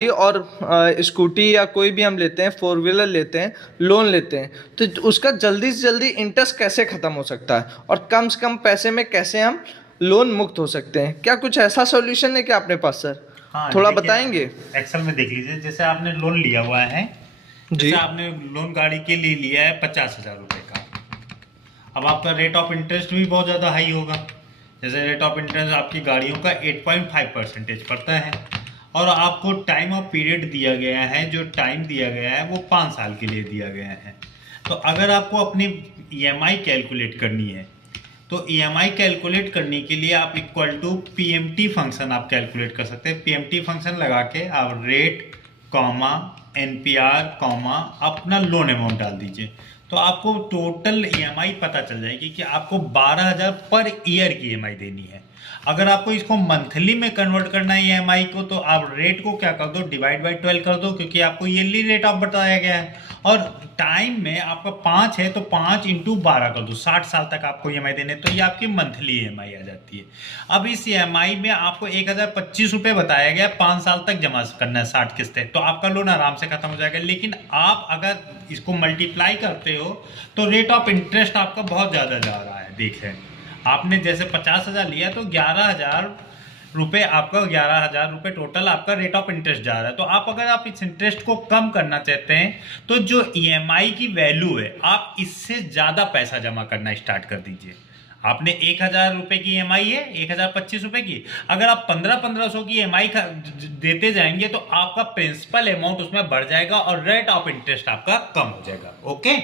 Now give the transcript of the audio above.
और स्कूटी या कोई भी हम लेते हैं, फोर व्हीलर लेते हैं, लोन लेते हैं, तो उसका जल्दी से जल्दी इंटरेस्ट कैसे ख़त्म हो सकता है और कम से कम पैसे में कैसे हम लोन मुक्त हो सकते हैं? क्या कुछ ऐसा सॉल्यूशन है क्या अपने पास सर? हाँ थोड़ा देखिए, बताएंगे? एक्सेल में देख लीजिए, जैसे आपने लोन लिया हुआ है, जी। जैसे आपने लोन गाड़ी के लिए लिया है 50,000 रुपये का। अब आपका रेट ऑफ इंटरेस्ट भी बहुत ज़्यादा हाई होगा। जैसे रेट ऑफ इंटरेस्ट आपकी गाड़ियों का 8.5% पड़ता है, और आपको टाइम ऑफ पीरियड दिया गया है, जो टाइम दिया गया है वो 5 साल के लिए दिया गया है। तो अगर आपको अपनी ईएमआई कैलकुलेट करनी है, तो ईएमआई कैलकुलेट करने के लिए आप इक्वल टू पीएमटी फंक्शन आप कैलकुलेट कर सकते हैं। पीएमटी फंक्शन लगा के आप रेट कॉमा एनपीआर कॉमा अपना लोन अमाउंट डाल दीजिए, तो आपको टोटल ईएमआई पता चल जाएगी कि आपको 12,000 पर ईयर की ईएमआई देनी है। अगर आपको इसको मंथली में कन्वर्ट करना है ईएमआई को, तो आप रेट को क्या कर दो, डिवाइड बाई 12 कर दो, क्योंकि आपको ईयरली रेट ऑफ बताया गया है। और टाइम में आपका 5 है तो 5 इंटू 12 कर दो, 60 साल तक आपको ईएमआई देने, तो ये आपकी मंथली ईएमआई आ जाती है। अब इस ईएमआई में आपको 1,025 रुपये बताया गया, 5 साल तक जमा करना है, 60 किस्तें, तो आपका लोन आराम से खत्म हो जाएगा। लेकिन आप अगर इसको मल्टीप्लाई करते हो तो रेट ऑफ इंटरेस्ट आपका बहुत ज़्यादा जा रहा है। देखें, आपने जैसे 50,000 लिया तो 11,000 रुपये, आपका 11,000 रुपये टोटल आपका रेट ऑफ इंटरेस्ट जा रहा है। तो आप अगर आप इस इंटरेस्ट को कम करना चाहते हैं, तो जो ईएमआई की वैल्यू है, आप इससे ज़्यादा पैसा जमा करना स्टार्ट कर दीजिए। आपने 1,000 रुपये की ईएमआई है, 1,025 रुपये की, अगर आप 1500 की ईएमआई देते जाएंगे तो आपका प्रिंसिपल अमाउंट उसमें बढ़ जाएगा और रेट ऑफ इंटरेस्ट आपका कम हो जाएगा। ओके।